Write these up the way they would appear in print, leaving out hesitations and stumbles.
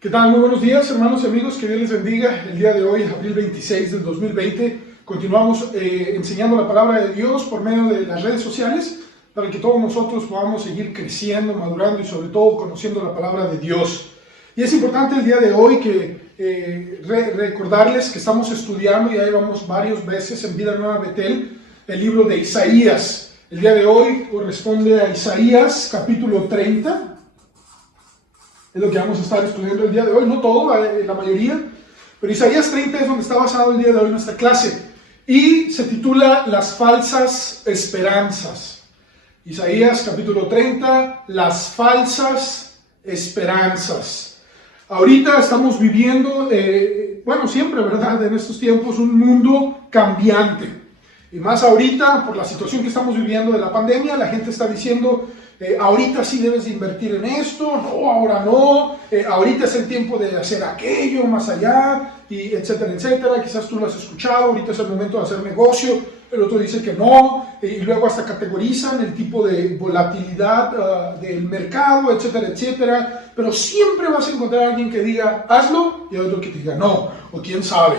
¿Qué tal? Muy buenos días, hermanos y amigos, que Dios les bendiga. El día de hoy, abril 26 del 2020, continuamos enseñando la palabra de Dios por medio de las redes sociales para que todos nosotros podamos seguir creciendo, madurando y sobre todo conociendo la palabra de Dios. Y es importante el día de hoy que recordarles que estamos estudiando, y ahí vamos varias veces en Vida Nueva Betel, el libro de Isaías. El día de hoy corresponde a Isaías capítulo 30. Es lo que vamos a estar estudiando el día de hoy, no todo, la mayoría, pero Isaías 30 es donde está basado el día de hoy nuestra clase, y se titula Las falsas esperanzas. Isaías capítulo 30, las falsas esperanzas. Ahorita estamos viviendo, siempre, ¿verdad?, en estos tiempos, un mundo cambiante, y más ahorita, por la situación que estamos viviendo de la pandemia, la gente está diciendo, ahorita sí debes de invertir en esto, no, ahora no, ahorita es el tiempo de hacer aquello, más allá, y etcétera, etcétera. Quizás tú lo has escuchado, ahorita es el momento de hacer negocio, el otro dice que no, y luego hasta categorizan el tipo de volatilidad del mercado, etcétera, etcétera. Pero siempre vas a encontrar a alguien que diga, hazlo, y otro que te diga no, o quién sabe.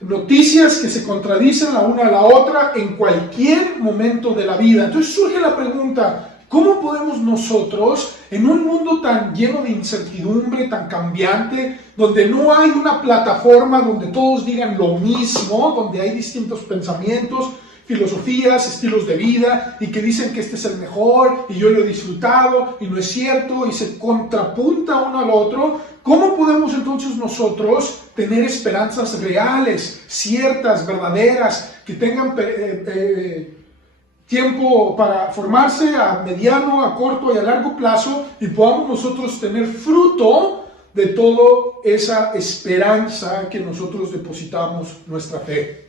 Noticias que se contradicen la una a la otra en cualquier momento de la vida. Entonces surge la pregunta, ¿cómo podemos nosotros, en un mundo tan lleno de incertidumbre, tan cambiante, donde no hay una plataforma donde todos digan lo mismo, donde hay distintos pensamientos, filosofías, estilos de vida, y que dicen que este es el mejor, y yo lo he disfrutado, y no es cierto, y se contrapunta uno al otro? ¿Cómo podemos entonces nosotros tener esperanzas reales, ciertas, verdaderas, que tengan tiempo para formarse a mediano, a corto y a largo plazo, y podamos nosotros tener fruto de toda esa esperanza que nosotros depositamos nuestra fe?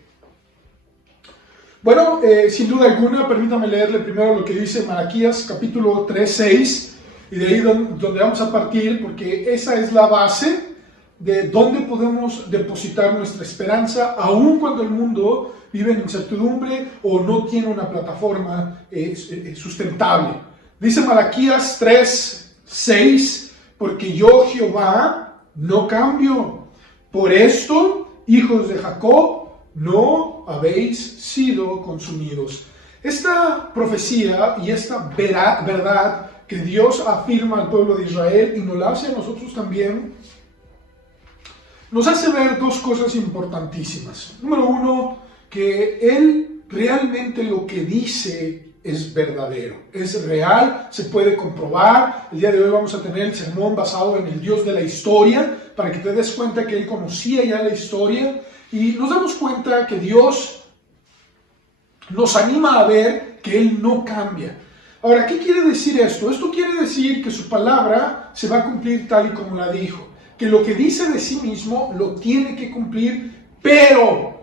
Bueno, sin duda alguna, permítame leerle primero lo que dice Malaquías capítulo 3:6, y de ahí donde vamos a partir, porque esa es la base de dónde podemos depositar nuestra esperanza, aun cuando el mundo vive en incertidumbre o no tiene una plataforma sustentable. Dice Malaquías 3:6, porque yo, Jehová, no cambio. Por esto, hijos de Jacob, no habéis sido consumidos. Esta profecía y esta verdad que Dios afirma al pueblo de Israel y nos la hace a nosotros también, nos hace ver dos cosas importantísimas. Número uno, que Él realmente lo que dice es verdadero, es real, se puede comprobar. El día de hoy vamos a tener el sermón basado en el Dios de la historia, para que te des cuenta que Él conocía ya la historia, y nos damos cuenta que Dios nos anima a ver que Él no cambia. Ahora, ¿qué quiere decir esto? Esto quiere decir que su palabra se va a cumplir tal y como la dijo, que lo que dice de sí mismo lo tiene que cumplir, pero,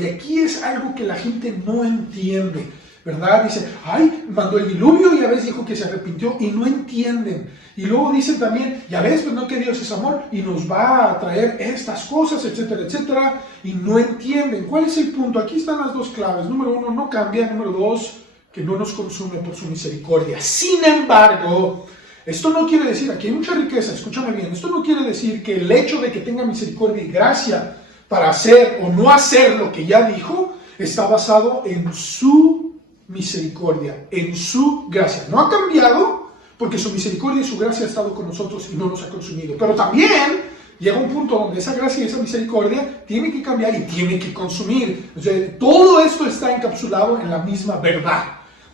y aquí es algo que la gente no entiende, ¿verdad? Dice, ay, mandó el diluvio y a veces dijo que se arrepintió, y no entienden. Y luego dicen también, ya ves, pues no, que Dios es amor y nos va a traer estas cosas, etcétera, etcétera, y no entienden. ¿Cuál es el punto? Aquí están las dos claves. Número uno, no cambia. Número dos, que no nos consume por su misericordia. Sin embargo, esto no quiere decir, aquí hay mucha riqueza, escúchame bien, esto no quiere decir que el hecho de que tenga misericordia y gracia para hacer o no hacer lo que ya dijo, está basado en su misericordia, en su gracia. No ha cambiado, porque su misericordia y su gracia ha estado con nosotros y no nos ha consumido. Pero también llega un punto donde esa gracia y esa misericordia tiene que cambiar y tiene que consumir. O sea, todo esto está encapsulado en la misma verdad.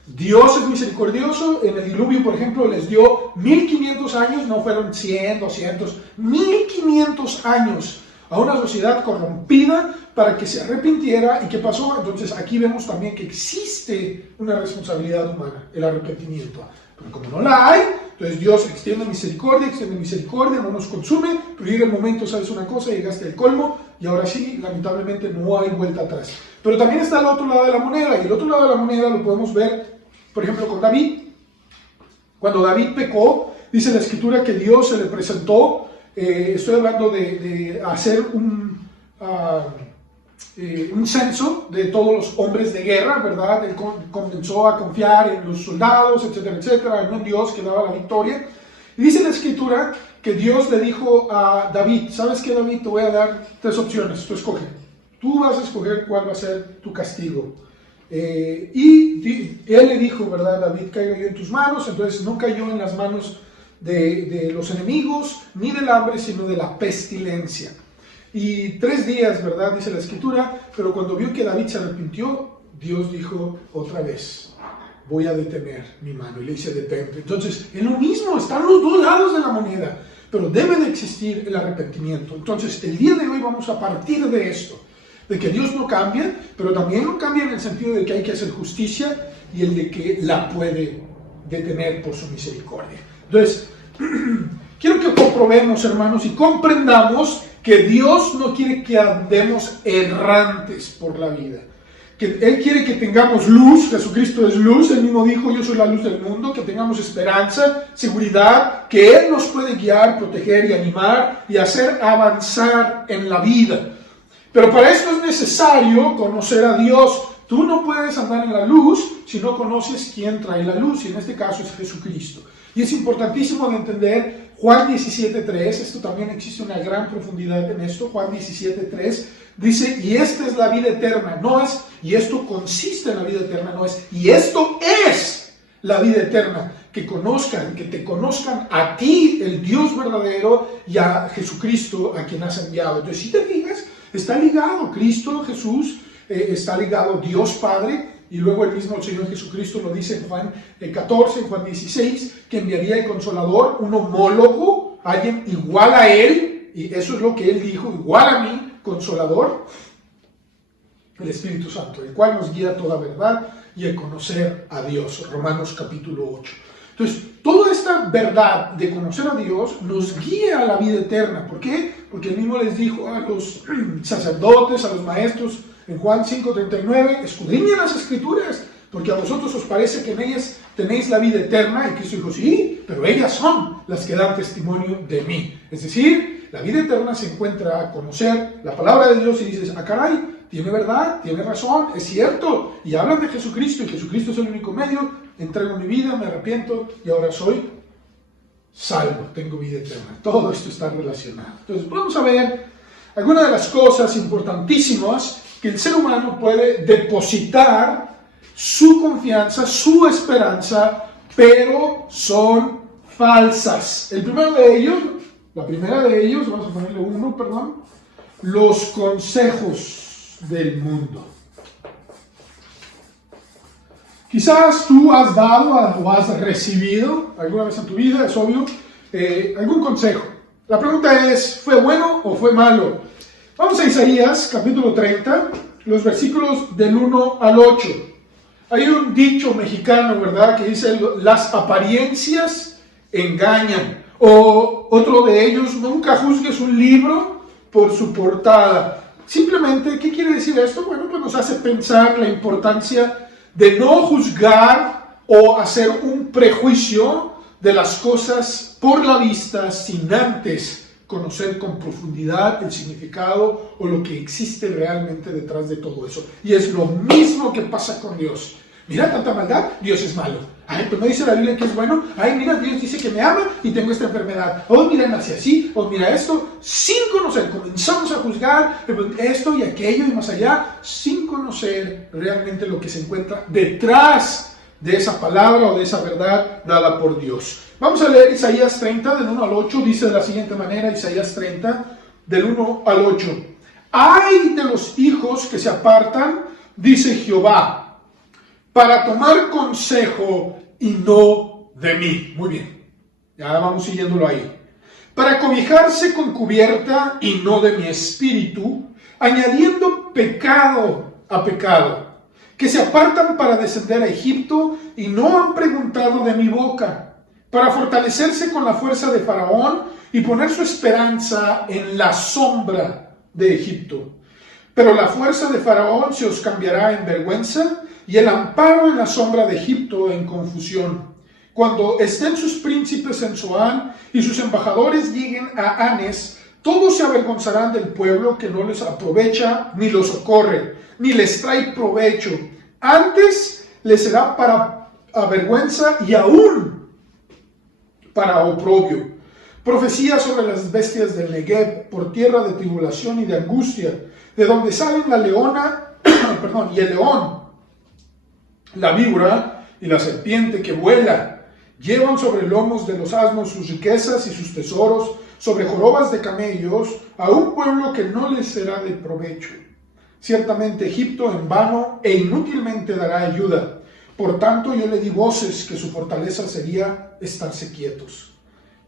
Dios es misericordioso. En el diluvio, por ejemplo, les dio 1500 años, no fueron 100, 200, 1500 años a una sociedad corrompida para que se arrepintiera. ¿Y qué pasó? Entonces aquí vemos también que existe una responsabilidad humana, el arrepentimiento. Pero como no la hay, entonces Dios extiende misericordia, no nos consume, pero llega el momento, ¿sabes una cosa? Llegaste al colmo y ahora sí, lamentablemente no hay vuelta atrás. Pero también está el otro lado de la moneda, y el otro lado de la moneda lo podemos ver, por ejemplo, con David. Cuando David pecó, dice la Escritura que Dios se le presentó, estoy hablando de hacer un censo de todos los hombres de guerra, ¿verdad? Él comenzó a confiar en los soldados, etcétera, etcétera, no en Dios que daba la victoria. Y dice la escritura que Dios le dijo a David, ¿sabes qué, David? Te voy a dar 3 opciones, tú escoge. Tú vas a escoger cuál va a ser tu castigo. Y él le dijo, ¿verdad? David, caiga yo en tus manos. Entonces no cayó en las manos de los enemigos, ni del hambre, sino de la pestilencia. Y 3 días, ¿verdad? Dice la escritura, pero cuando vio que David se arrepintió, Dios dijo otra vez, voy a detener mi mano. Y le dice, detente. Entonces, es lo mismo, están los 2 lados de la moneda, pero debe de existir el arrepentimiento. Entonces, el día de hoy vamos a partir de esto, de que Dios no cambia, pero también no cambia en el sentido de que hay que hacer justicia y el de que la puede detener por su misericordia. Entonces, quiero que comprobemos, hermanos, y comprendamos que Dios no quiere que andemos errantes por la vida. Que Él quiere que tengamos luz, Jesucristo es luz, Él mismo dijo, yo soy la luz del mundo, que tengamos esperanza, seguridad, que Él nos puede guiar, proteger y animar y hacer avanzar en la vida. Pero para esto es necesario conocer a Dios. Tú no puedes andar en la luz si no conoces quién trae la luz, y en este caso es Jesucristo. Y es importantísimo de entender Juan 17:3, esto también existe una gran profundidad en esto. Juan 17:3 dice, y esta es la vida eterna, no es, y esto consiste en la vida eterna, no es, y esto es la vida eterna, que te conozcan a ti, el Dios verdadero, y a Jesucristo, a quien has enviado. Entonces, si te fijas, está ligado Cristo, Jesús, está ligado Dios Padre, y luego el mismo Señor Jesucristo lo dice en Juan 14, en Juan 16, que enviaría el Consolador, un homólogo, alguien igual a Él, y eso es lo que Él dijo, igual a mí, Consolador, el Espíritu Santo, el cual nos guía a toda verdad y a conocer a Dios. Romanos capítulo 8. Entonces, toda esta verdad de conocer a Dios nos guía a la vida eterna. ¿Por qué? Porque Él mismo les dijo a los sacerdotes, a los maestros, en Juan 5:39, escudriñen las Escrituras, porque a vosotros os parece que en ellas tenéis la vida eterna. Y Cristo dijo, sí, pero ellas son las que dan testimonio de mí. Es decir, la vida eterna se encuentra a conocer la palabra de Dios y dices, ah, caray, tiene verdad, tiene razón, es cierto. Y hablan de Jesucristo, y Jesucristo es el único medio. Entrego mi vida, me arrepiento y ahora soy salvo, tengo vida eterna. Todo esto está relacionado. Entonces, vamos a ver algunas de las cosas importantísimas que el ser humano puede depositar su confianza, su esperanza, pero son falsas. La primera de ellos, vamos a ponerle los consejos del mundo. Quizás tú has dado o has recibido alguna vez en tu vida, es obvio, algún consejo. La pregunta es, ¿fue bueno o fue malo? Vamos a Isaías, capítulo 30, los versículos del 1 al 8. Hay un dicho mexicano, ¿verdad?, que dice, las apariencias engañan. O otro de ellos, nunca juzgues un libro por su portada. Simplemente, ¿qué quiere decir esto? Bueno, pues nos hace pensar la importancia de no juzgar o hacer un prejuicio de las cosas por la vista sin antes conocer con profundidad el significado o lo que existe realmente detrás de todo eso. Y es lo mismo que pasa con Dios. Mira tanta maldad, Dios es malo. Ay, pues no dice la Biblia que es bueno. Ay, mira, Dios dice que me ama y tengo esta enfermedad. Oh, mira, nací así. Oh, mira esto. Sin conocer, comenzamos a juzgar esto y aquello y más allá, sin conocer realmente lo que se encuentra detrás de esa palabra o de esa verdad dada por Dios. Vamos a leer Isaías 30, del 1 al 8. Dice de la siguiente manera, Isaías 30, del 1 al 8. Ay de los hijos que se apartan, dice Jehová, para tomar consejo y no de mí. Muy bien, ya vamos siguiéndolo ahí. Para cobijarse con cubierta y no de mi espíritu, añadiendo pecado a pecado, que se apartan para descender a Egipto y no han preguntado de mi boca, para fortalecerse con la fuerza de Faraón y poner su esperanza en la sombra de Egipto. Pero la fuerza de Faraón se os cambiará en vergüenza y el amparo en la sombra de Egipto en confusión. Cuando estén sus príncipes en Zoán y sus embajadores lleguen a Anes, todos se avergonzarán del pueblo que no les aprovecha ni los socorre, ni les trae provecho. Antes les será para avergüenza y aún para oprobio. Profecía sobre las bestias del Negev, por tierra de tribulación y de angustia, de donde salen la leona, y el león, la víbora y la serpiente que vuela. Llevan sobre lomos de los asnos sus riquezas y sus tesoros, sobre jorobas de camellos, a un pueblo que no les será de provecho. Ciertamente Egipto en vano e inútilmente dará ayuda. Por tanto yo le di voces que su fortaleza sería estarse quietos.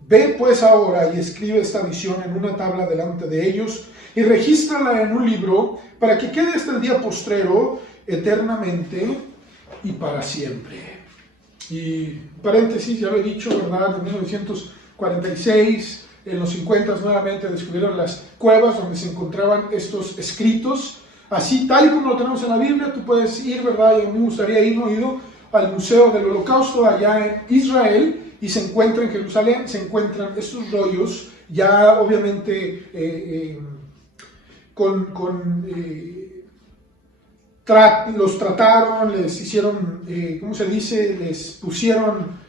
Ve pues ahora y escribe esta visión en una tabla delante de ellos y regístrala en un libro para que quede hasta el día postrero eternamente y para siempre. Y paréntesis, ya lo he dicho, ¿verdad? En 1946, en los 50 nuevamente descubrieron las cuevas donde se encontraban estos escritos. Así, tal y como lo tenemos en la Biblia, tú puedes ir, ¿verdad? Y a mí me gustaría ir, no he ido al Museo del Holocausto allá en Israel, y se encuentra en Jerusalén, se encuentran estos rollos, ya obviamente los trataron, les hicieron, ¿cómo se dice? Les pusieron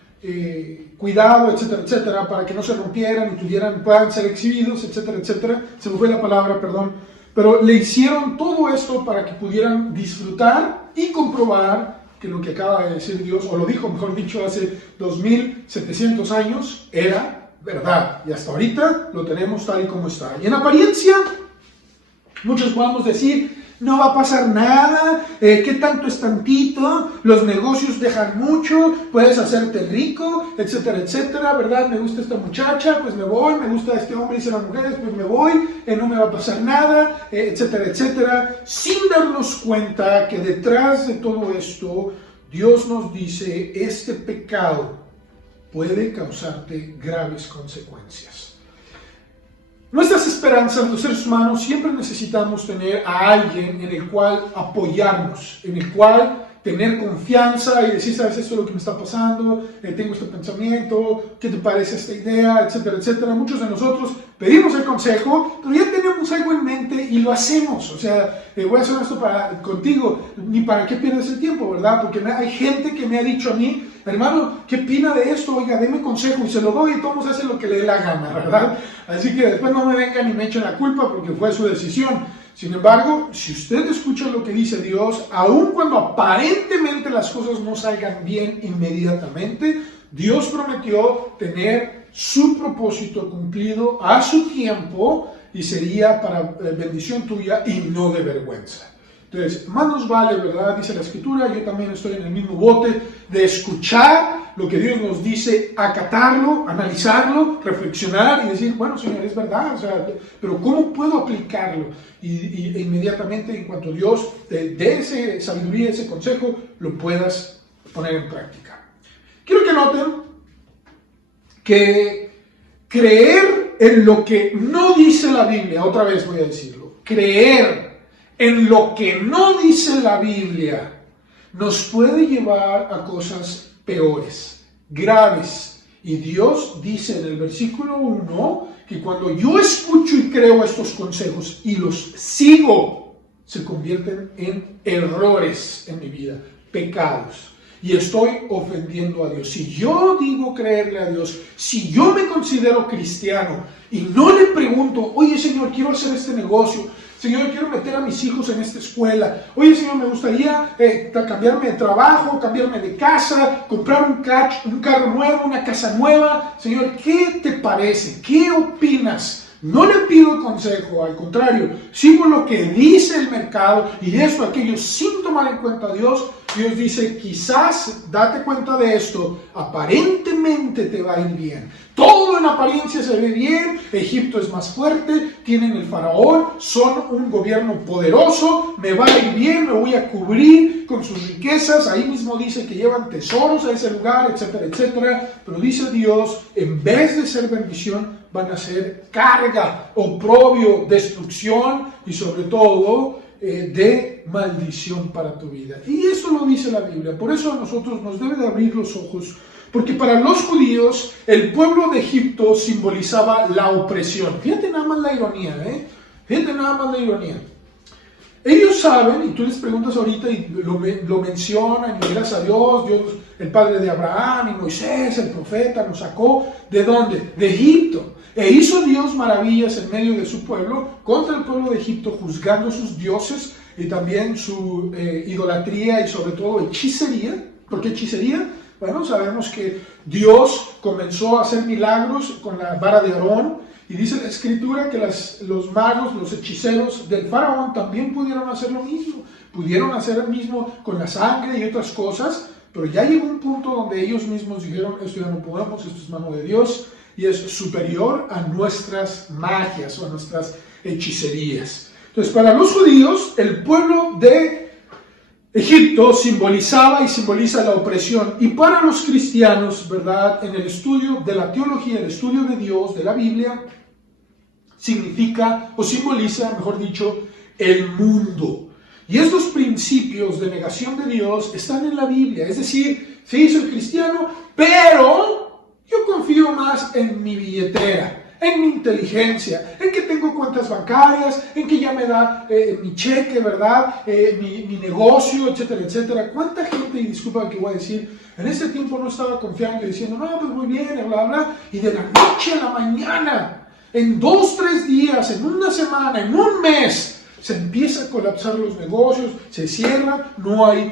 cuidado, etcétera, etcétera, para que no se rompieran y puedan ser exhibidos, etcétera, etcétera. Se me fue la palabra, perdón. Pero le hicieron todo esto para que pudieran disfrutar y comprobar que lo que acaba de decir Dios, o lo dijo, mejor dicho, hace 2700 años, era verdad. Y hasta ahorita lo tenemos tal y como está. Y en apariencia, muchos podemos decir, no va a pasar nada, ¿qué tanto es tantito? Los negocios dejan mucho, puedes hacerte rico, etcétera, etcétera, ¿verdad? Me gusta esta muchacha, pues me voy, me gusta este hombre, dicen las mujeres, pues me voy, no me va a pasar nada, etcétera, etcétera, sin darnos cuenta que detrás de todo esto, Dios nos dice, este pecado puede causarte graves consecuencias. Nuestras esperanzas, los seres humanos, siempre necesitamos tener a alguien en el cual apoyarnos, en el cual tener confianza y decir, ¿sabes? Esto es lo que me está pasando, tengo este pensamiento, ¿qué te parece esta idea? Etcétera, etcétera. Muchos de nosotros pedimos el consejo, pero ya tenemos algo en mente y lo hacemos. O sea, voy a hacer esto contigo, ni para qué pierdes el tiempo, ¿verdad? Porque hay gente que me ha dicho a mí, hermano, ¿qué opina de esto? Oiga, deme consejo, y se lo doy y todos hacen lo que le dé la gana, ¿verdad? Así que después no me vengan y me echen la culpa porque fue su decisión. Sin embargo, si usted escucha lo que dice Dios, aun cuando aparentemente las cosas no salgan bien inmediatamente, Dios prometió tener su propósito cumplido a su tiempo y sería para bendición tuya y no de vergüenza. Entonces, más nos vale, ¿verdad? Dice la Escritura, yo también estoy en el mismo bote de escuchar lo que Dios nos dice, acatarlo, analizarlo, reflexionar y decir, bueno, Señor, es verdad, o sea, pero ¿cómo puedo aplicarlo? Y inmediatamente, en cuanto Dios te dé esa sabiduría, ese consejo, lo puedas poner en práctica. Quiero que noten que creer en lo que no dice la Biblia, otra vez voy a decirlo, creer en lo que no dice la Biblia nos puede llevar a cosas peores, graves. Y Dios dice en el versículo 1 que cuando yo escucho y creo estos consejos y los sigo, se convierten en errores en mi vida, pecados. Y estoy ofendiendo a Dios. Si yo digo creerle a Dios, si yo me considero cristiano y no le pregunto, oye Señor, quiero hacer este negocio, Señor, quiero meter a mis hijos en esta escuela. Oye, Señor, me gustaría cambiarme de trabajo, cambiarme de casa, comprar un carro nuevo, una casa nueva. Señor, ¿qué te parece? ¿Qué opinas? No le pido consejo, al contrario, sigo lo que dice el mercado y esto, aquello, sin tomar en cuenta a Dios. Dios dice, quizás date cuenta de esto, aparentemente te va a ir bien. Todo en apariencia se ve bien, Egipto es más fuerte, tienen el faraón, son un gobierno poderoso, me va a ir bien, me voy a cubrir con sus riquezas. Ahí mismo dice que llevan tesoros a ese lugar, etcétera, etcétera. Pero dice Dios, en vez de ser bendición, van a ser carga, oprobio, destrucción y sobre todo de maldición para tu vida. Y eso lo dice la Biblia. Por eso a nosotros nos debe de abrir los ojos, porque para los judíos el pueblo de Egipto simbolizaba la opresión. Fíjate nada más la ironía, Fíjate nada más la ironía. Ellos saben, y tú les preguntas ahorita y lo mencionan, y gracias a Dios, Dios, el padre de Abraham y Moisés, el profeta, nos sacó, ¿de dónde? De Egipto. E hizo Dios maravillas en medio de su pueblo, contra el pueblo de Egipto, juzgando sus dioses y también su idolatría y sobre todo hechicería. ¿Por qué hechicería? Bueno, sabemos que Dios comenzó a hacer milagros con la vara de Aarón, y dice la escritura que los magos, los hechiceros del faraón también pudieron hacer lo mismo. Pudieron hacer lo mismo con la sangre y otras cosas, pero ya llegó un punto donde ellos mismos dijeron, esto ya no podemos, esto es mano de Dios, y es superior a nuestras magias o a nuestras hechicerías. Entonces, para los judíos, el pueblo de Egipto simbolizaba y simboliza la opresión, y para los cristianos, ¿verdad? En el estudio de la teología, el estudio de Dios, de la Biblia, significa o simboliza, mejor dicho, el mundo. Y estos principios de negación de Dios están en la Biblia, es decir, sí, soy cristiano, pero yo confío más en mi billetera, en mi inteligencia, en que tengo cuentas bancarias, en que ya me da mi cheque, ¿verdad? Mi negocio, etcétera, etcétera. ¿Cuánta gente, y disculpa que voy a decir, en ese tiempo no estaba confiando y diciendo, no, pues muy bien, bla, bla, y de la noche a la mañana, en 2, 3 días, en una semana, en un mes, se empieza a colapsar los negocios, se cierran, no hay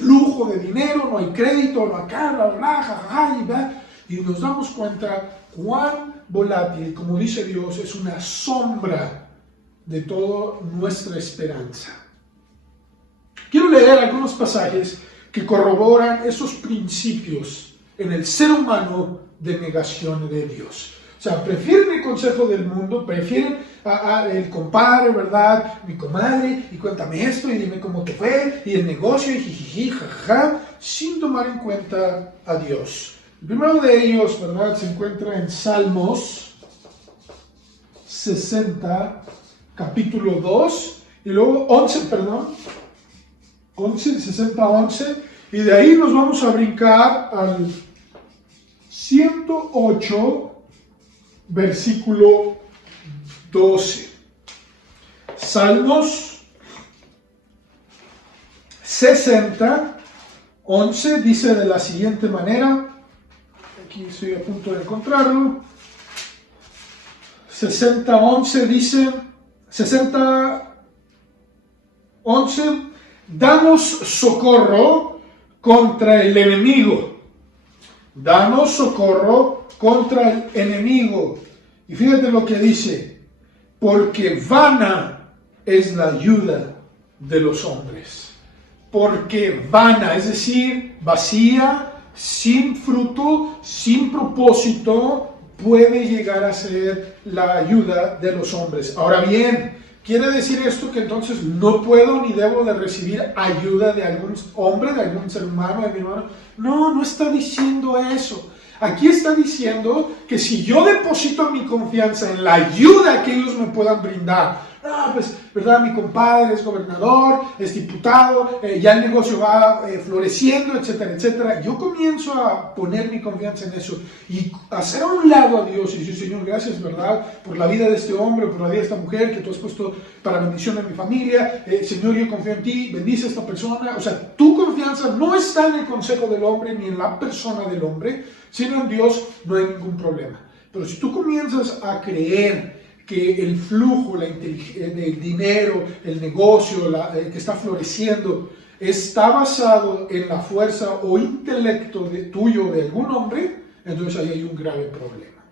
flujo de dinero, no hay crédito, no acá, bla, bla, jajaja, y bla, y nos damos cuenta cuán volátil, como dice Dios, es una sombra de toda nuestra esperanza. Quiero leer algunos pasajes que corroboran esos principios en el ser humano de negación de Dios. O sea, prefieren el consejo del mundo, prefieren el compadre, ¿verdad? Mi comadre, y cuéntame esto, y dime cómo te fue, y el negocio, y jijiji, jajaja, sin tomar en cuenta a Dios. El primero de ellos, ¿verdad? Se encuentra en Salmos 60, capítulo 2, y luego 11, 60, 11, y de ahí nos vamos a brincar al 108, versículo 12. Salmos 60, 11 dice de la siguiente manera, aquí estoy a punto de encontrarlo, 60, 11 dice, 60, 11, danos socorro contra el enemigo. Danos socorro contra el enemigo. Y fíjate lo que dice, porque vana es la ayuda de los hombres. Porque vana, es decir, vacía, sin fruto, sin propósito, puede llegar a ser la ayuda de los hombres. Ahora bien, ¿quiere decir esto que entonces no puedo ni debo de recibir ayuda de algún hombre, de algún ser humano, de mi hermano? No, no está diciendo eso. Aquí está diciendo que si yo deposito mi confianza en la ayuda que ellos me puedan brindar, pues, ¿verdad? Mi compadre es gobernador, es diputado, ya el negocio va floreciendo, etcétera, etcétera. Yo comienzo a poner mi confianza en eso y hacer a un lado a Dios y decir, Señor, gracias, ¿verdad? Por la vida de este hombre, por la vida de esta mujer que tú has puesto para bendición de mi familia. Señor, yo confío en ti, bendice a esta persona. O sea, tu confianza no está en el consejo del hombre ni en la persona del hombre, sino en Dios. No hay ningún problema. Pero si tú comienzas a creer que el flujo del dinero, el negocio que está floreciendo, está basado en la fuerza o intelecto tuyo de algún hombre, entonces ahí hay un grave problema.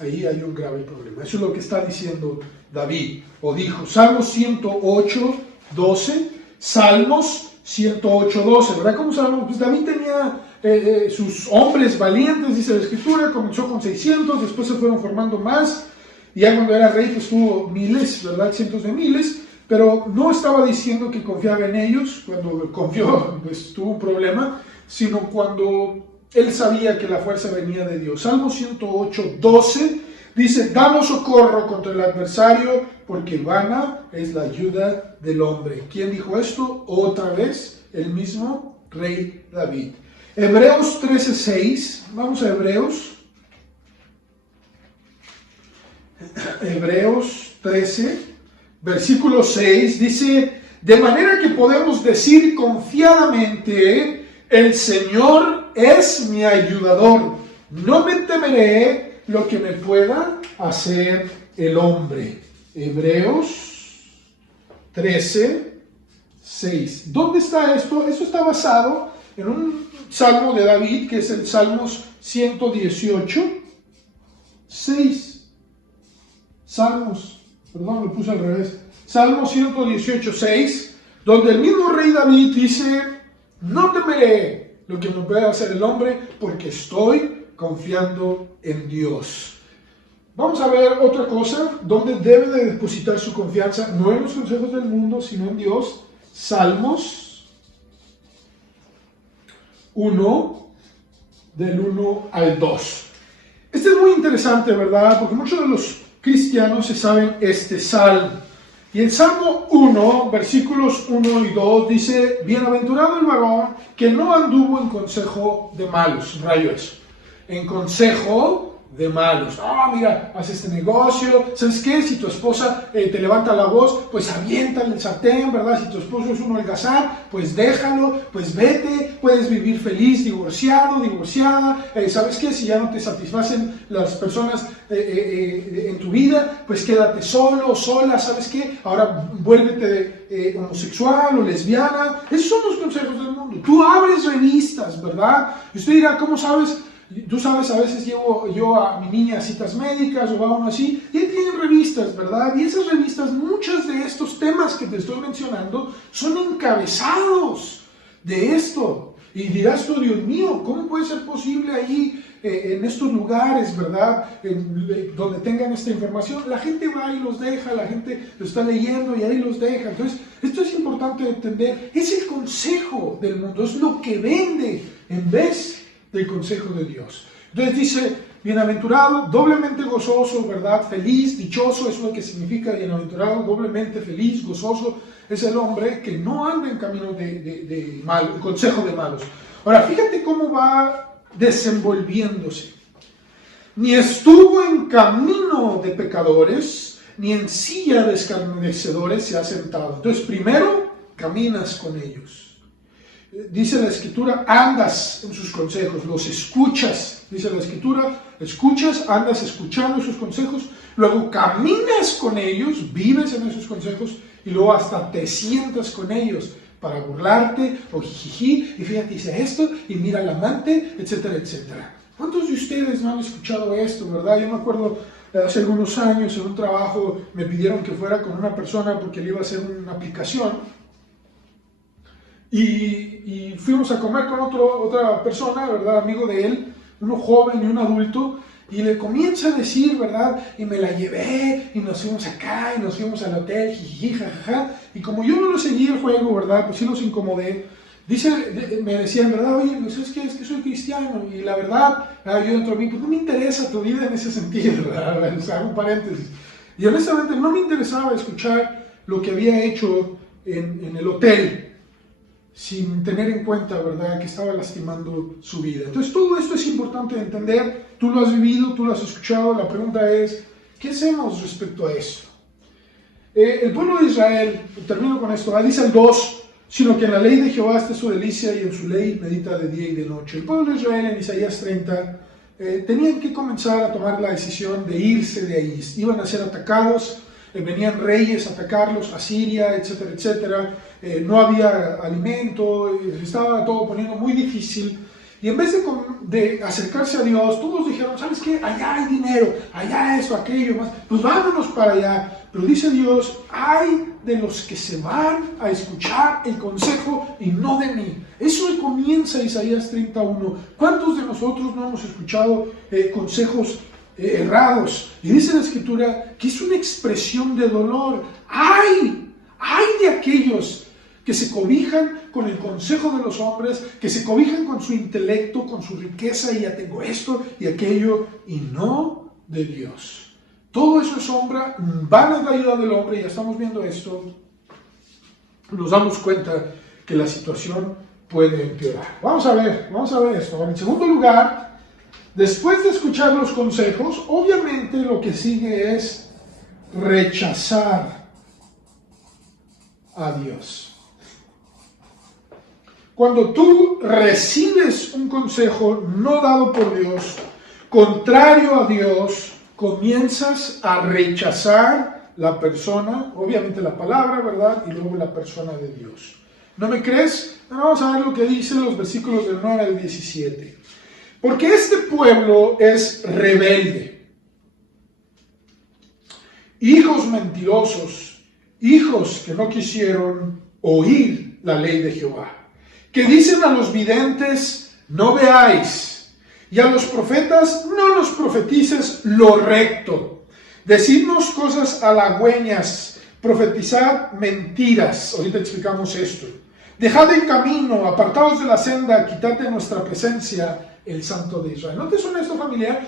Ahí hay un grave problema. Eso es lo que está diciendo David, o dijo. Salmos 108, 12, Salmos 108, 12, ¿verdad? ¿Cómo sabemos? Pues David tenía sus hombres valientes, dice la Escritura, comenzó con 600, después se fueron formando más. Y ya cuando era rey, pues tuvo miles, ¿verdad? Cientos de miles, pero no estaba diciendo que confiaba en ellos. Cuando confió, pues tuvo un problema, sino cuando él sabía que la fuerza venía de Dios. Salmo 108, 12 dice, danos socorro contra el adversario, porque vana es la ayuda del hombre. ¿Quién dijo esto? Otra vez, el mismo rey David. Hebreos 13, 6, vamos a Hebreos 13, versículo 6, dice, De manera que podemos decir confiadamente, el Señor es mi ayudador. No me temeré lo que me pueda hacer el hombre. Hebreos 13, 6. ¿Dónde está esto? Esto está basado en un salmo de David, que es el Salmos 118, 6. Lo puse al revés. Salmo 118, 6, donde el mismo rey David dice, no temeré lo que me pueda hacer el hombre, porque estoy confiando en Dios. Vamos a ver otra cosa, donde debe de depositar su confianza, no en los consejos del mundo, sino en Dios. Salmos 1, del 1 al 2. Este es muy interesante, ¿verdad? Porque muchos de los cristianos se saben este salmo. Y el Salmo 1, versículos 1 y 2 dice, bienaventurado el varón que no anduvo en consejo de malos. Rayo eso. En consejo de malos. Mira, haz este negocio. ¿Sabes qué? Si tu esposa te levanta la voz, pues aviéntale el sartén, ¿verdad? Si tu esposo es un holgazán, pues déjalo, pues vete. Puedes vivir feliz, divorciado, divorciada. ¿Sabes qué? Si ya no te satisfacen las personas en tu vida, pues quédate solo, sola. ¿Sabes qué? Ahora vuélvete homosexual o lesbiana. Esos son los consejos del mundo. Tú abres revistas, ¿verdad? Y usted dirá, ¿cómo sabes? Tú sabes, a veces llevo yo a mi niña a citas médicas o a uno así, y ahí tienen revistas, ¿verdad? Y esas revistas, muchos de estos temas que te estoy mencionando, son encabezados de esto. Y dirás tú, Dios mío, ¿cómo puede ser posible ahí, en estos lugares, ¿verdad? Donde tengan esta información? La gente va y los deja, la gente lo está leyendo y ahí los deja. Entonces, esto es importante entender. Es el consejo del mundo, es lo que vende en vez del consejo de Dios. Entonces dice, bienaventurado, doblemente gozoso, ¿verdad? Feliz, dichoso, eso es lo que significa bienaventurado, doblemente feliz, gozoso, es el hombre que no anda en camino de mal, consejo de malos. Ahora, fíjate cómo va desenvolviéndose. Ni estuvo en camino de pecadores, ni en silla de escarnecedores se ha sentado. Entonces, primero, caminas con ellos. Dice la Escritura, andas en sus consejos, los escuchas. Dice la Escritura, escuchas, andas escuchando sus consejos, luego caminas con ellos, vives en esos consejos y luego hasta te sientas con ellos para burlarte o jijiji, y fíjate, dice esto, y mira al amante, etcétera, etcétera. ¿Cuántos de ustedes no han escuchado esto, verdad? Yo me acuerdo hace algunos años en un trabajo me pidieron que fuera con una persona porque le iba a hacer una aplicación. Y fuimos a comer con otra persona, ¿verdad? Amigo de él, uno joven y un adulto, y le comienza a decir, ¿verdad? Y me la llevé, y nos fuimos acá, y nos fuimos al hotel, jiji, jajaja. Y como yo no lo seguí el juego, ¿verdad? Pues sí los incomodé. Me decían, ¿verdad? Oye, pues ¿sabes qué? Es que soy cristiano, y la verdad, yo dentro de mí, pues no me interesa tu vida en ese sentido, ¿verdad? O sea, un paréntesis. Y honestamente no me interesaba escuchar lo que había hecho en el hotel, sin tener en cuenta, ¿verdad?, que estaba lastimando su vida. Entonces, todo esto es importante de entender. Tú lo has vivido, tú lo has escuchado. La pregunta es, ¿qué hacemos respecto a esto? El pueblo de Israel, termino con esto, dice el 2, sino que en la ley de Jehová está su delicia y en su ley medita de día y de noche. El pueblo de Israel en Isaías 30 tenían que comenzar a tomar la decisión de irse de ahí. Iban a ser atacados, venían reyes a atacarlos, Asiria, etcétera, etcétera. No había alimento, estaba todo poniendo muy difícil. Y en vez de acercarse a Dios, todos dijeron, ¿sabes qué? Allá hay dinero, allá esto, aquello, más. Pues vámonos para allá. Pero dice Dios, hay de los que se van a escuchar el consejo y no de mí. Eso comienza Isaías 31. ¿Cuántos de nosotros no hemos escuchado consejos errados? Y dice la Escritura que es una expresión de dolor. ¡Ay de aquellos que se cobijan con el consejo de los hombres, que se cobijan con su intelecto, con su riqueza, y ya tengo esto y aquello, y no de Dios? Todo eso es sombra, van a la ayuda del hombre, ya estamos viendo esto, nos damos cuenta que la situación puede empeorar. Vamos a ver esto. En segundo lugar, después de escuchar los consejos, obviamente lo que sigue es rechazar a Dios. Cuando tú recibes un consejo no dado por Dios, contrario a Dios, comienzas a rechazar la persona, obviamente la palabra, ¿verdad? Y luego la persona de Dios. ¿No me crees? Vamos a ver lo que dicen los versículos del 9 al 17. Porque este pueblo es rebelde, hijos mentirosos, hijos que no quisieron oír la ley de Jehová, que dicen a los videntes, no veáis, y a los profetas, no nos profetices lo recto. Decidnos cosas halagüeñas, profetizad mentiras. Ahorita explicamos esto. Dejad el camino, apartaos de la senda, quitad de nuestra presencia el Santo de Israel. ¿No te suena esto familiar?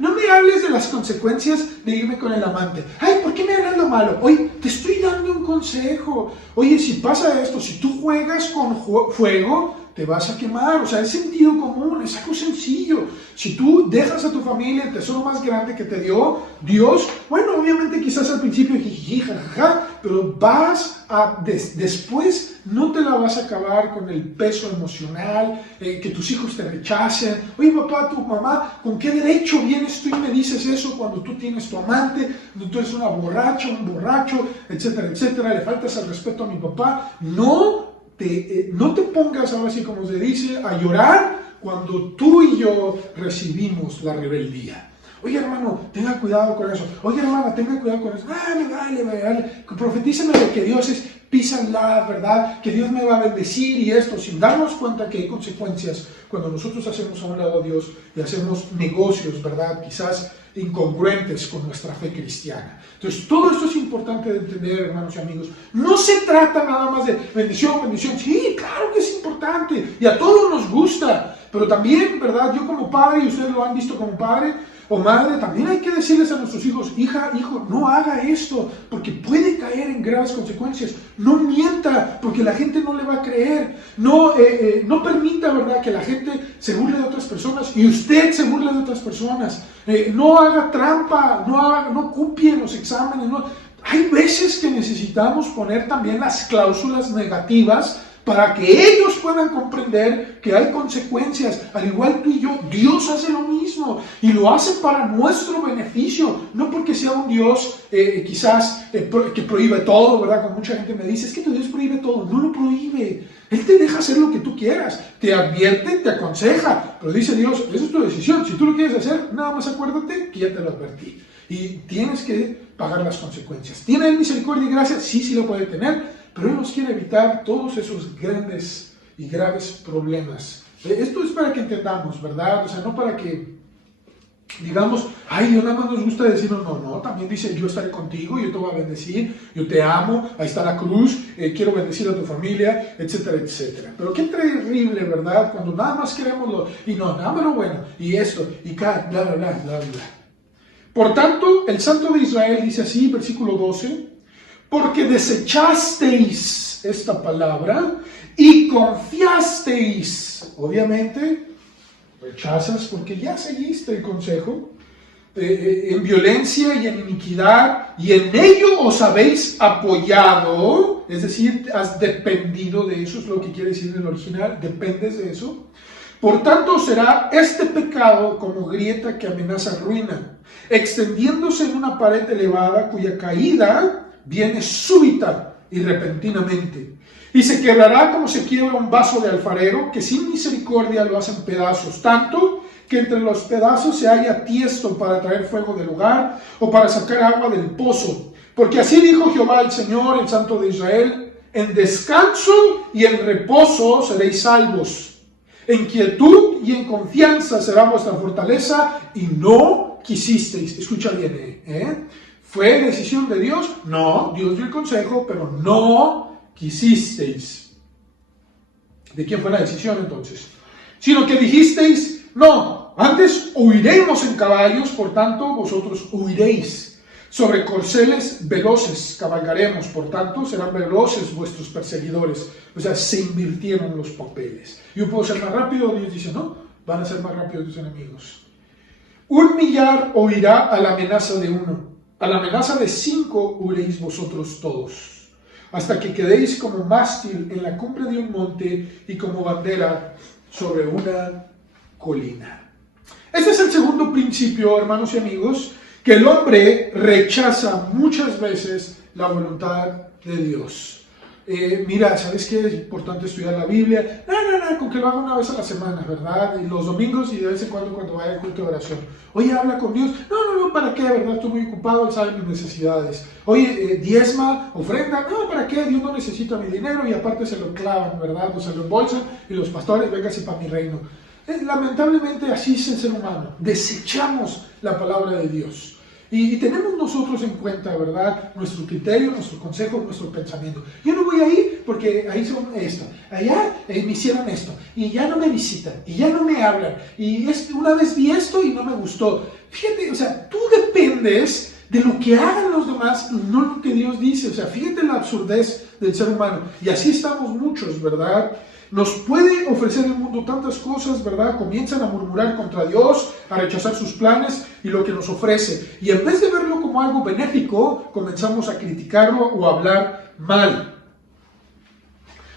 No me hables de las consecuencias de irme con el amante. Ay, ¿por qué me hablas lo malo? Oye, te estoy dando un consejo. Oye, si pasa esto, si tú juegas con fuego, te vas a quemar. O sea, es sentido común, es algo sencillo. Si tú dejas a tu familia el tesoro más grande que te dio Dios, bueno, obviamente quizás al principio jiji, jajaja, pero vas a, después no te la vas a acabar con el peso emocional, que tus hijos te rechacen. Oye, papá, tu mamá, ¿con qué derecho vienes tú y me dices eso cuando tú tienes tu amante, cuando tú eres una borracha, un borracho, etcétera, etcétera? Le faltas el respeto a mi papá. No te pongas, ahora sí como se dice, a llorar cuando tú y yo recibimos la rebeldía. Oye, hermano, tenga cuidado con eso. Oye, hermana, tenga cuidado con eso. Me vale. Profetíceme de que Dios es peace and love, ¿verdad? Que Dios me va a bendecir y esto, sin darnos cuenta que hay consecuencias cuando nosotros hacemos a un lado a Dios y hacemos negocios, ¿verdad? Quizás incongruentes con nuestra fe cristiana. Entonces, todo esto es importante de entender, hermanos y amigos. No se trata nada más de bendición. Sí, claro que es importante y a todos nos gusta, pero también, ¿verdad? Yo como padre, y ustedes lo han visto como padre o madre, también hay que decirles a nuestros hijos, hija, hijo, no haga esto, porque puede caer en graves consecuencias. No mienta, porque la gente no le va a creer. No permita, ¿verdad?, que la gente se burle de otras personas y usted se burle de otras personas. No haga trampa, no copie en los exámenes. Hay veces que necesitamos poner también las cláusulas negativas para que ellos puedan comprender que hay consecuencias. Al igual tú y yo, Dios hace lo mismo y lo hace para nuestro beneficio, no porque sea un Dios quizás que prohíbe todo, ¿verdad? Como mucha gente me dice, es que tu Dios prohíbe todo. No lo prohíbe. Él te deja hacer lo que tú quieras, te advierte, te aconseja, pero dice Dios, esa es tu decisión. Si tú lo quieres hacer, nada más acuérdate que ya te lo advertí y tienes que pagar las consecuencias. ¿Tiene Él misericordia y gracia? Sí lo puede tener, pero Él nos quiere evitar todos esos grandes y graves problemas. Esto es para que entendamos, ¿verdad? O sea, no para que digamos, ay, Dios nada más nos gusta decir, no, también dice, yo estaré contigo, yo te voy a bendecir, yo te amo, ahí está la cruz, quiero bendecir a tu familia, etcétera, etcétera. Pero qué terrible, ¿verdad? Cuando nada más queremos nada más lo bueno, y esto, y bla, bla, bla, bla, bla. Por tanto, el Santo de Israel dice así, versículo 12, porque desechasteis esta palabra y confiasteis, obviamente, rechazas porque ya seguiste el consejo, en violencia y en iniquidad, y en ello os habéis apoyado, es decir, has dependido de eso, es lo que quiere decir en el original, dependes de eso. Por tanto, será este pecado como grieta que amenaza ruina, extendiéndose en una pared elevada cuya caída viene súbita y repentinamente. Y se quebrará como se quiebra un vaso de alfarero, que sin misericordia lo hacen pedazos, tanto que entre los pedazos se halla tiesto para traer fuego del hogar o para sacar agua del pozo. Porque así dijo Jehová el Señor, el Santo de Israel, en descanso y en reposo seréis salvos. En quietud y en confianza será vuestra fortaleza, y no quisisteis. Escucha bien, ¿fue decisión de Dios? No, Dios dio el consejo, pero no quisisteis. ¿De quién fue la decisión entonces? Sino que dijisteis, no, antes huiremos en caballos, por tanto vosotros huiréis. Sobre corceles veloces cabalgaremos, por tanto serán veloces vuestros perseguidores. O sea, se invirtieron los papeles. Yo puedo ser más rápido, Dios dice, no, van a ser más rápidos tus enemigos. 1,000,000 huirá a la amenaza de 1, a la amenaza de 5 huiréis vosotros todos. hasta que quedéis como mástil en la cumbre de un monte y como bandera sobre una colina. Este es el segundo principio, hermanos y amigos, que el hombre rechaza muchas veces la voluntad de Dios. Mira, ¿sabes qué? Es importante estudiar la Biblia. No, con que lo haga una vez a la semana, ¿verdad? Y los domingos y de vez en cuando vaya al culto de oración. Oye, habla con Dios. No, ¿para qué? ¿Verdad? Estoy muy ocupado, Él sabe mis necesidades. Oye, diezma, ofrenda. No, ¿para qué? Dios no necesita mi dinero y aparte se lo clavan, ¿verdad? O se lo embolsan y los pastores, véngase para mi reino. Lamentablemente así es el ser humano. Desechamos la palabra de Dios. Y tenemos nosotros en cuenta, ¿verdad? Nuestro criterio, nuestro consejo, nuestro pensamiento. Yo no voy ahí porque ahí son esto. Allá me hicieron esto. Y ya no me visitan. Y ya no me hablan. Y una vez vi esto y no me gustó. Fíjate, o sea, tú dependes de lo que hagan los demás y no lo que Dios dice. O sea, fíjate la absurdez del ser humano. Y así estamos muchos, ¿verdad? Nos puede ofrecer el mundo tantas cosas, ¿verdad? Comienzan a murmurar contra Dios, a rechazar sus planes y lo que nos ofrece. Y en vez de verlo como algo benéfico, comenzamos a criticarlo o a hablar mal.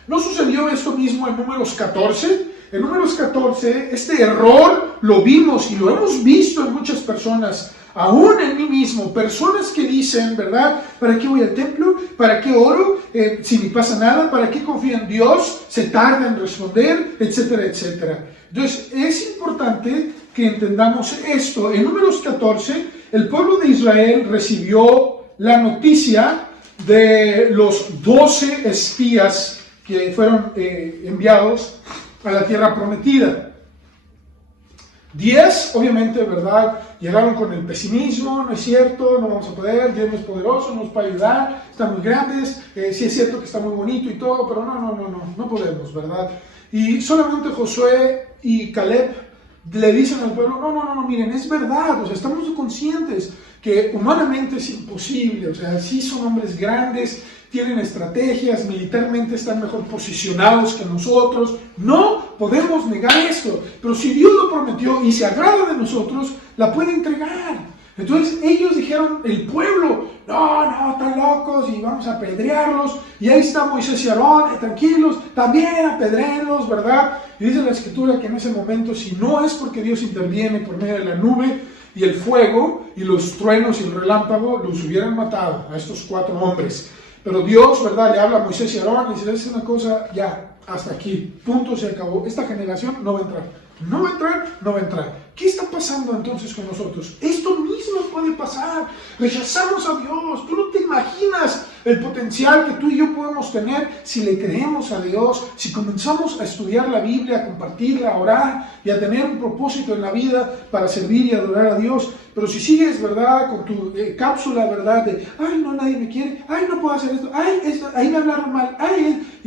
¿No sucedió esto mismo en Números 14? En Números 14, este error lo vimos y lo hemos visto en muchas personas. Aún en mí mismo, personas que dicen, ¿verdad? ¿Para qué voy al templo? ¿Para qué oro? Si ni pasa nada, ¿para qué confío en Dios? Se tarda en responder, etcétera, etcétera. Entonces, es importante que entendamos esto. En Números 14, el pueblo de Israel recibió la noticia de los 12 espías que fueron enviados a la tierra prometida. 10, obviamente, ¿verdad? Llegaron con el pesimismo, no es cierto, no vamos a poder, Dios no es poderoso, no nos puede ayudar, están muy grandes, sí es cierto que está muy bonito y todo, pero no podemos, ¿verdad? Y solamente Josué y Caleb le dicen al pueblo, no, miren, es verdad, o sea, estamos conscientes que humanamente es imposible, o sea, sí son hombres grandes, tienen estrategias, militarmente están mejor posicionados que nosotros, no podemos negar esto, pero si Dios lo prometió y se agrada de nosotros, la puede entregar. Entonces ellos dijeron, el pueblo, no, están locos y vamos a apedrearlos, y ahí está Moisés y Aarón, tranquilos, también apedréenlos, ¿verdad? Y dice la Escritura que en ese momento, si no es porque Dios interviene por medio de la nube y el fuego y los truenos y el relámpago, los hubieran matado a estos 4 hombres. Pero Dios, ¿verdad? Le habla a Moisés y Aarón y dice, es una cosa, ya, hasta aquí, punto, se acabó. Esta generación no va a entrar. No va a entrar. ¿Qué está pasando entonces con nosotros? Esto mismo puede pasar. Rechazamos a Dios. Tú no te imaginas el potencial que tú y yo podemos tener si le creemos a Dios, si comenzamos a estudiar la Biblia, a compartirla, a orar y a tener un propósito en la vida para servir y adorar a Dios. Pero si sigues, ¿verdad?, con tu cápsula, ¿verdad?, de, no, nadie me quiere, no puedo hacer esto, ahí me hablaron mal,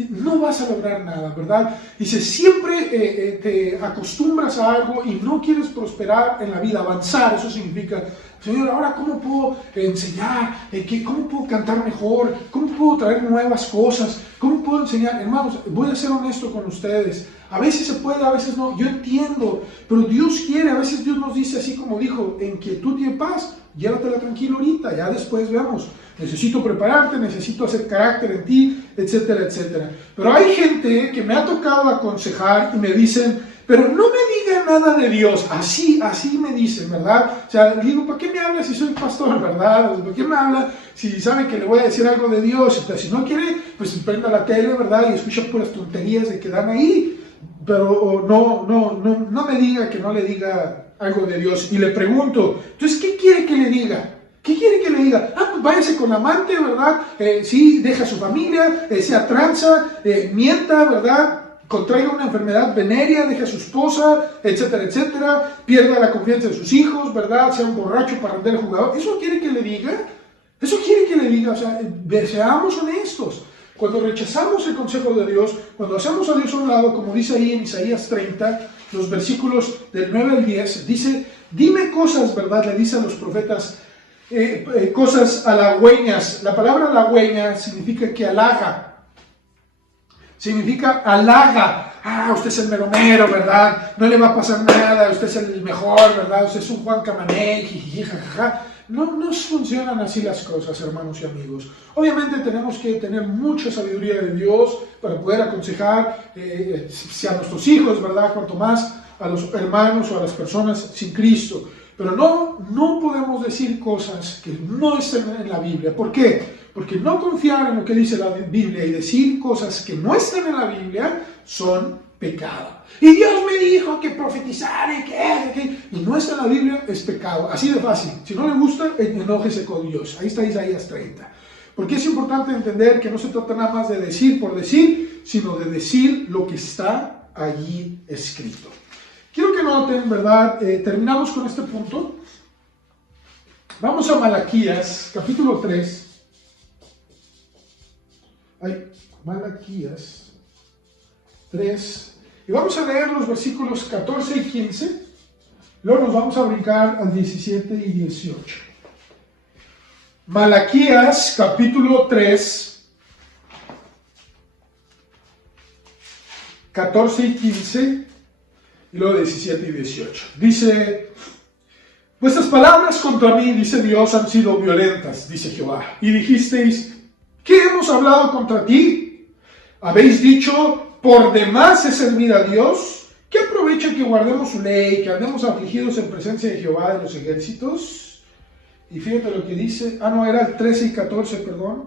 no vas a lograr nada, ¿verdad? Dice, siempre te acostumbras a algo y no quieres prosperar en la vida, avanzar. Eso significa, Señor, ahora ¿cómo puedo enseñar? ¿Cómo puedo cantar mejor? ¿Cómo puedo traer nuevas cosas? ¿Cómo puedo enseñar? Hermanos, voy a ser honesto con ustedes. A veces se puede, a veces no. Yo entiendo, pero Dios quiere. A veces Dios nos dice así como dijo, en quietud y en paz, llévatela tranquilo ahorita, ya después veamos. Necesito prepararte, necesito hacer carácter en ti, etcétera, etcétera. Pero hay gente que me ha tocado aconsejar y me dicen, pero no me diga nada de Dios. Así me dicen, ¿verdad? O sea, digo, ¿para qué me habla si soy pastor, verdad? ¿Para qué me habla si sabe que le voy a decir algo de Dios? O sea, si no quiere, pues prenda la tele, ¿verdad? Y escucha puras tonterías de que dan ahí. Pero no me diga que no le diga algo de Dios. Y le pregunto, entonces, ¿qué quiere que le diga? ¿Qué quiere que le diga? Pues váyase con la amante, ¿verdad? Sí, deja a su familia, sea tranza, mienta, ¿verdad? Contraiga una enfermedad venérea, deje a su esposa, etcétera, etcétera, pierda la confianza de sus hijos, ¿verdad? Sea un borracho para render al jugador. ¿Eso quiere que le diga? Eso quiere que le diga, o sea, seamos honestos. Cuando rechazamos el consejo de Dios, cuando hacemos a Dios a un lado, como dice ahí en Isaías 30, los versículos del 9 al 10, dice, dime cosas, ¿verdad? Le dice a los profetas, cosas halagüeñas. La palabra halagüeña significa que halaga. Significa halaga. Usted es el mero mero, ¿verdad? No le va a pasar nada, usted es el mejor, ¿verdad? Usted es un Juan Camané, jijiji, jajaja. No funcionan así las cosas, hermanos y amigos. Obviamente tenemos que tener mucha sabiduría de Dios para poder aconsejar si a nuestros hijos, ¿verdad? Cuanto más a los hermanos o a las personas sin Cristo. Pero no podemos decir cosas que no estén en la Biblia. ¿Por qué? Porque no confiar en lo que dice la Biblia y decir cosas que no están en la Biblia son pecado. Y Dios me dijo que profetizar y no está en la Biblia, es pecado. Así de fácil. Si no le gusta, enójese con Dios. Ahí está Isaías 30. Porque es importante entender que no se trata nada más de decir por decir, sino de decir lo que está allí escrito. Quiero que noten, ¿verdad? Terminamos con este punto. Vamos a Malaquías, capítulo 3. Malaquías 3. Y vamos a leer los versículos 14 y 15. Luego nos vamos a brincar al 17 y 18. Malaquías, capítulo 3, 14 y 15. Y luego 17 y 18. Dice: vuestras palabras contra mí, dice Dios, han sido violentas, dice Jehová. Y dijisteis: ¿qué hemos hablado contra ti? Habéis dicho: por demás es servir a Dios. ¿Qué aprovecha que guardemos su ley, que andemos afligidos en presencia de Jehová de los ejércitos? Y fíjate lo que dice. Era el 13 y 14, perdón.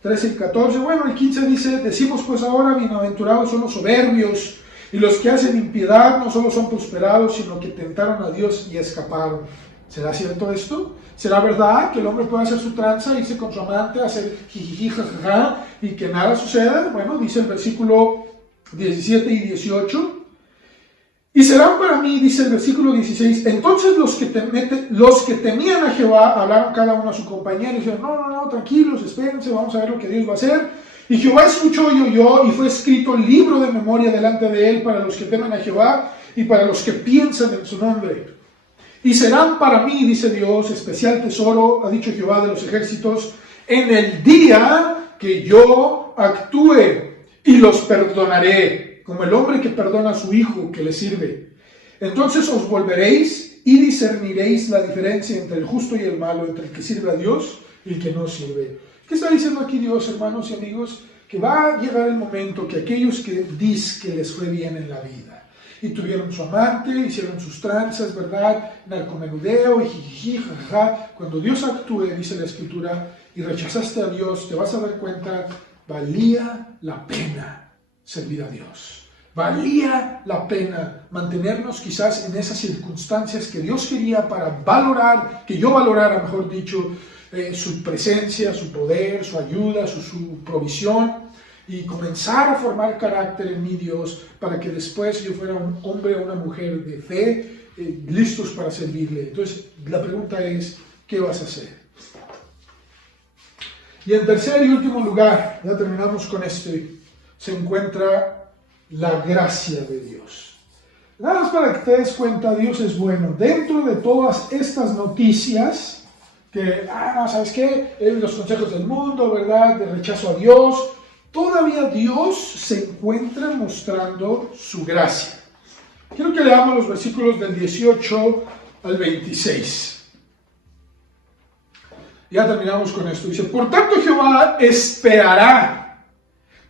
13 y 14. Bueno, el 15 dice: decimos pues ahora, bienaventurados son los soberbios, y los que hacen impiedad no solo son prosperados, sino que tentaron a Dios y escaparon. ¿Será cierto esto? ¿Será verdad que el hombre puede hacer su tranza, irse con su amante, hacer jijiji, jajaja, y que nada suceda? Bueno, dice el versículo 17 y 18. Y serán para mí, dice el versículo 16, entonces los que temían a Jehová hablaron cada uno a su compañero y dijeron: no, tranquilos, espérense, vamos a ver lo que Dios va a hacer. Y Jehová escuchó y oyó, y fue escrito el libro de memoria delante de él para los que temen a Jehová y para los que piensan en su nombre. Y serán para mí, dice Dios, especial tesoro, ha dicho Jehová de los ejércitos, en el día que yo actúe, y los perdonaré, como el hombre que perdona a su hijo que le sirve. Entonces os volveréis y discerniréis la diferencia entre el justo y el malo, entre el que sirve a Dios y el que no sirve. ¿Qué está diciendo aquí Dios, hermanos y amigos? Que va a llegar el momento que aquellos que dicen que les fue bien en la vida, y tuvieron su amante, hicieron sus tranzas, ¿verdad? Narcomenudeo y jijiji, jajaja. Cuando Dios actúe, dice la Escritura, y rechazaste a Dios, te vas a dar cuenta, valía la pena servir a Dios. Valía la pena mantenernos quizás en esas circunstancias que Dios quería para valorar, que yo valorara, mejor dicho, su presencia, su poder, su ayuda, su provisión, y comenzar a formar carácter en mi Dios para que después yo fuera un hombre o una mujer de fe, listos para servirle. Entonces la pregunta es: ¿qué vas a hacer? Y en tercer y último lugar, ya terminamos con este, se encuentra la gracia de Dios. Nada más para que te des cuenta, Dios es bueno. Dentro de todas estas noticias que, ¿sabes qué? Los consejos del mundo, ¿verdad? De rechazo a Dios. Todavía Dios se encuentra mostrando su gracia. Quiero que leamos los versículos del 18 al 26. Ya terminamos con esto. Dice: por tanto Jehová esperará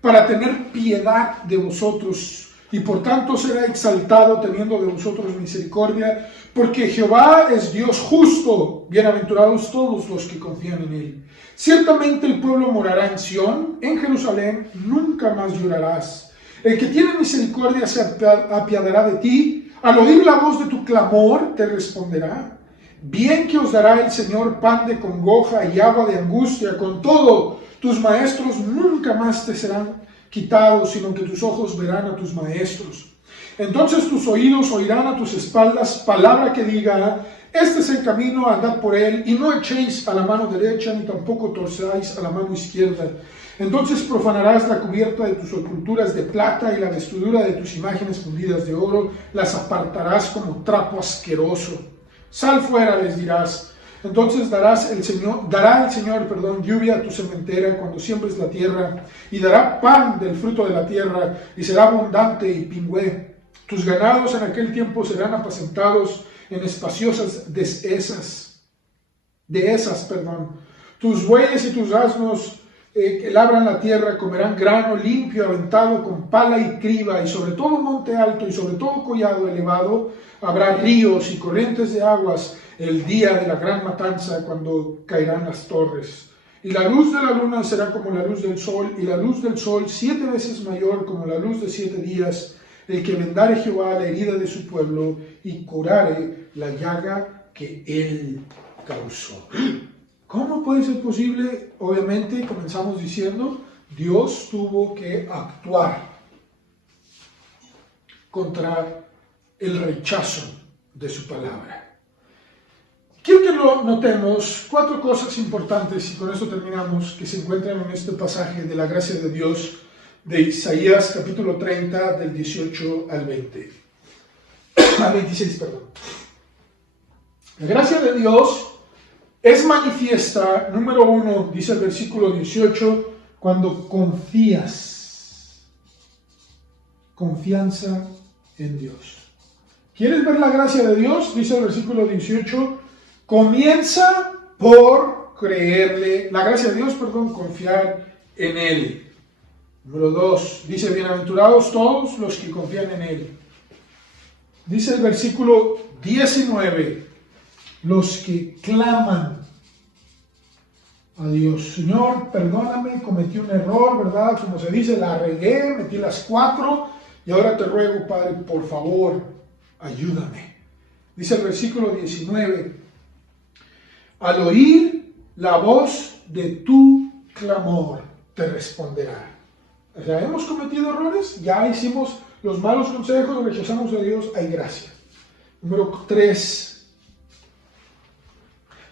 para tener piedad de vosotros, y por tanto será exaltado teniendo de vosotros misericordia, porque Jehová es Dios justo, bienaventurados todos los que confían en él. Ciertamente el pueblo morará en Sión, en Jerusalén nunca más llorarás. El que tiene misericordia se apiadará de ti, al oír la voz de tu clamor te responderá. Bien que os dará el Señor pan de congoja y agua de angustia, con todo tus maestros nunca más te serán quitados, sino que tus ojos verán a tus maestros. Entonces tus oídos oirán a tus espaldas palabra que diga: este es el camino, andad por él, y no echéis a la mano derecha, ni tampoco torzáis a la mano izquierda. Entonces profanarás la cubierta de tus sepulturas de plata, y la vestidura de tus imágenes fundidas de oro, las apartarás como trapo asqueroso. Sal fuera, les dirás. Entonces dará el Señor, lluvia a tu sementera cuando siembres la tierra, y dará pan del fruto de la tierra, y será abundante y pingüe. Tus ganados en aquel tiempo serán apacentados en espaciosas dehesas, Tus bueyes y tus asnos que labran la tierra comerán grano limpio, aventado con pala y criba, y sobre todo monte alto y sobre todo collado elevado habrá ríos y corrientes de aguas el día de la gran matanza, cuando caerán las torres. Y la luz de la luna será como la luz del sol, y la luz del sol 7 veces mayor como la luz de 7 días. El que vendare Jehová la herida de su pueblo y curare la llaga que él causó. ¿Cómo puede ser posible? Obviamente, comenzamos diciendo, Dios tuvo que actuar contra el rechazo de su palabra. Quiero que lo notemos 4 cosas importantes, y con esto terminamos, que se encuentran en este pasaje de la gracia de Dios de Isaías capítulo 30 del 18 al 26. La gracia de Dios es manifiesta, número 1, dice el versículo 18, cuando confías. Confianza en Dios. ¿Quieres ver la gracia de Dios? Dice el versículo 18, comienza por creerle, la gracia de Dios, confiar en Él. Número 2, dice, bienaventurados todos los que confían en Él. Dice el versículo 19, los que claman a Dios. Señor, perdóname, cometí un error, ¿verdad? Como se dice, la regué, metí las 4, y ahora te ruego, Padre, por favor, ayúdame. Dice el versículo 19, al oír la voz de tu clamor, te responderá. O sea, hemos cometido errores, ya hicimos los malos consejos, rechazamos a Dios, hay gracia. Número 3,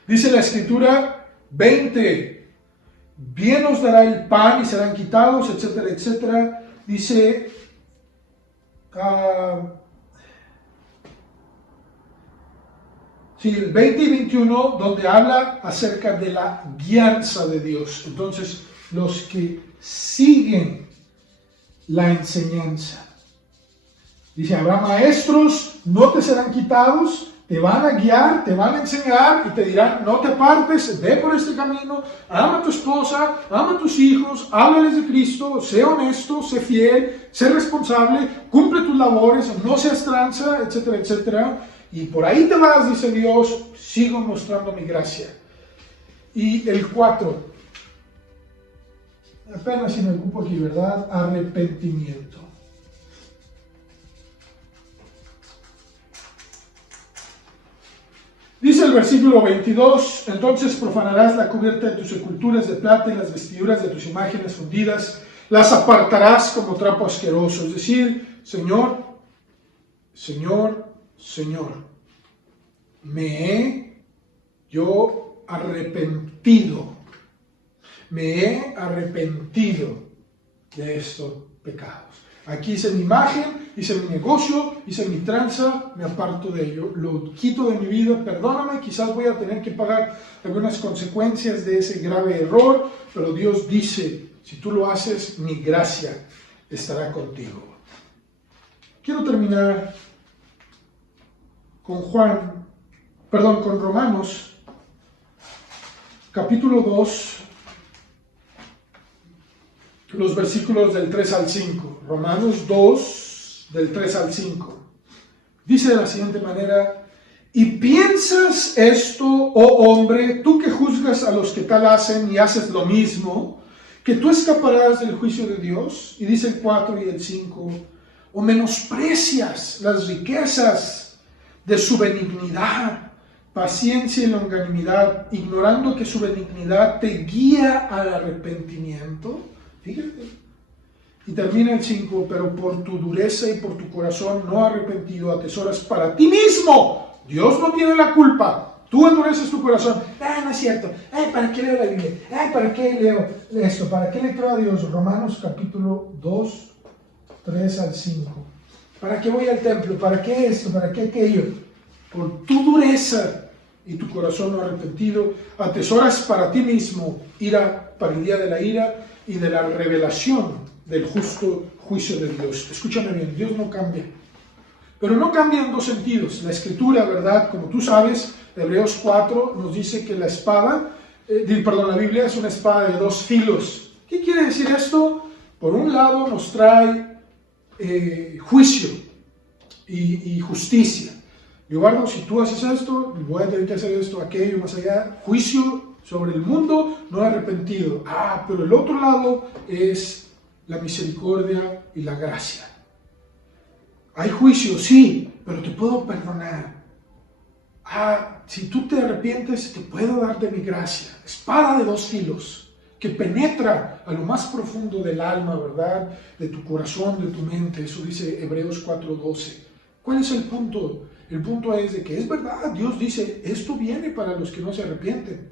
dice la Escritura 20, bien os dará el pan y serán quitados, etcétera, etcétera. Dice, el 20 y 21, donde habla acerca de la guianza de Dios. Entonces, los que siguen la enseñanza. Dice, habrá maestros, no te serán quitados, te van a guiar, te van a enseñar y te dirán, no te apartes, ve por este camino, ama a tu esposa, ama a tus hijos, háblales de Cristo, sé honesto, sé fiel, sé responsable, cumple tus labores, no seas tranza, etcétera, etcétera. Y por ahí te vas, dice Dios, sigo mostrando mi gracia. Y el 4, apenas si me ocupo aquí, ¿verdad? Arrepentimiento. Dice el versículo 22, entonces profanarás la cubierta de tus sepulturas de plata y las vestiduras de tus imágenes fundidas, las apartarás como trapo asqueroso. Es decir, Señor, me he yo arrepentido, de estos pecados. Aquí hice mi imagen, hice mi negocio, hice mi tranza, me aparto de ello, lo quito de mi vida, perdóname, quizás voy a tener que pagar algunas consecuencias de ese grave error, pero Dios dice, si tú lo haces, mi gracia estará contigo. Quiero terminar con Romanos, capítulo 2, los versículos del 3 al 5. Romanos 2, del 3 al 5. Dice de la siguiente manera, y piensas esto, oh hombre, tú que juzgas a los que tal hacen y haces lo mismo, que tú escaparás del juicio de Dios. Y dice el 4 y el 5, o menosprecias las riquezas de su benignidad, paciencia y longanimidad, ignorando que su benignidad te guía al arrepentimiento. Fíjate. Y termina el 5, pero por tu dureza y por tu corazón no arrepentido atesoras para ti mismo. Dios no tiene la culpa. Tú endureces tu corazón. No es cierto. ¿Para qué leo la Biblia? ¿Para qué leo esto? ¿Para qué le creo a Dios? Romanos capítulo 2, 3 al 5. ¿Para qué voy al templo? ¿Para qué esto? ¿Para qué aquello? Por tu dureza y tu corazón no arrepentido, atesoras para ti mismo ira para el día de la ira y de la revelación del justo juicio de Dios. Escúchame bien, Dios no cambia. Pero no cambia en dos sentidos. La escritura, ¿verdad? Como tú sabes, Hebreos 4 nos dice que la espada, la Biblia es una espada de dos filos. ¿Qué quiere decir esto? Por un lado nos trae juicio y justicia. Eduardo, si tú haces esto, voy a tener que hacer esto, aquello, más allá. Juicio sobre el mundo no arrepentido. Pero el otro lado es la misericordia y la gracia. Hay juicio, sí, pero te puedo perdonar. Si tú te arrepientes, te puedo dar de mi gracia. Espada de dos filos, que penetra a lo más profundo del alma, ¿verdad? De tu corazón, de tu mente. Eso dice Hebreos 4:12. ¿Cuál es el punto? El punto es de que es verdad, Dios dice, esto viene para los que no se arrepienten.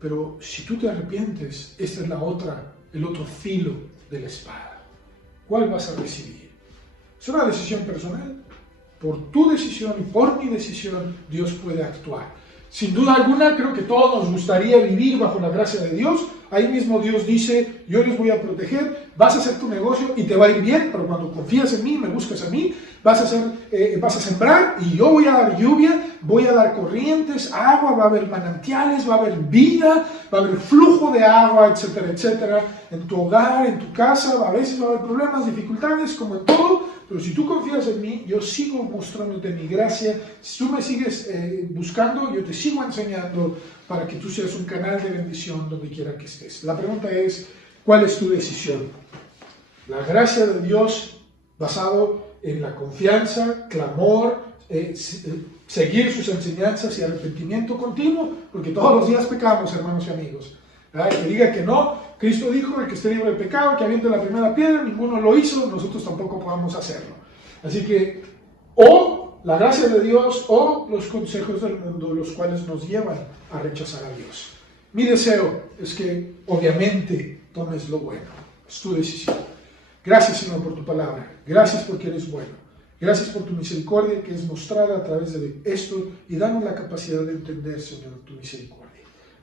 Pero si tú te arrepientes, esta es el otro filo de la espada. ¿Cuál vas a recibir? Es una decisión personal. Por tu decisión y por mi decisión, Dios puede actuar. Sin duda alguna, creo que todos nos gustaría vivir bajo la gracia de Dios. Ahí mismo Dios dice, yo les voy a proteger, vas a hacer tu negocio y te va a ir bien, pero cuando confías en mí, me buscas a mí, vas a sembrar y yo voy a dar lluvia, voy a dar corrientes, agua, va a haber manantiales, va a haber vida, va a haber flujo de agua, etcétera, etcétera. En tu hogar, en tu casa, a veces va a haber problemas, dificultades, como en todo. Pero si tú confías en mí, yo sigo mostrándote mi gracia. Si tú me sigues buscando, yo te sigo enseñando para que tú seas un canal de bendición donde quiera que estés. La pregunta es, ¿cuál es tu decisión? La gracia de Dios basado en la confianza, clamor, seguir sus enseñanzas y arrepentimiento continuo, porque todos los días pecamos, hermanos y amigos. Que diga que no, Cristo dijo, el que esté libre de pecado, que aviente la primera piedra, ninguno lo hizo, nosotros tampoco podamos hacerlo. Así que, o la gracia de Dios, o los consejos del mundo, los cuales nos llevan a rechazar a Dios. Mi deseo es que, obviamente, tomes lo bueno. Es tu decisión. Gracias, Señor, por tu palabra. Gracias porque eres bueno. Gracias por tu misericordia que es mostrada a través de esto y danos la capacidad de entender, Señor, tu misericordia.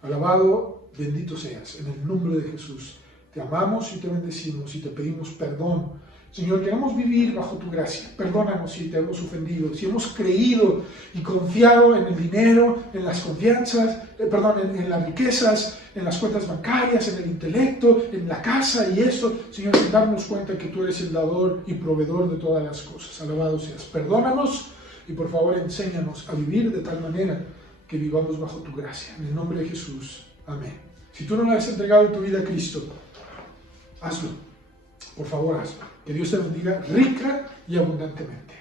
Alabado, bendito seas. En el nombre de Jesús te amamos y te bendecimos y te pedimos perdón. Señor, queremos vivir bajo tu gracia. Perdónanos si te hemos ofendido, si hemos creído y confiado en el dinero, en las confianzas, en las riquezas, en las cuentas bancarias, en el intelecto, en la casa y esto. Señor, sin darnos cuenta que tú eres el dador y proveedor de todas las cosas. Alabado seas. Perdónanos y por favor enséñanos a vivir de tal manera que vivamos bajo tu gracia. En el nombre de Jesús. Amén. Si tú no le has entregado tu vida a Cristo, hazlo. Por favor, hazlo. Que Dios te bendiga rica y abundantemente.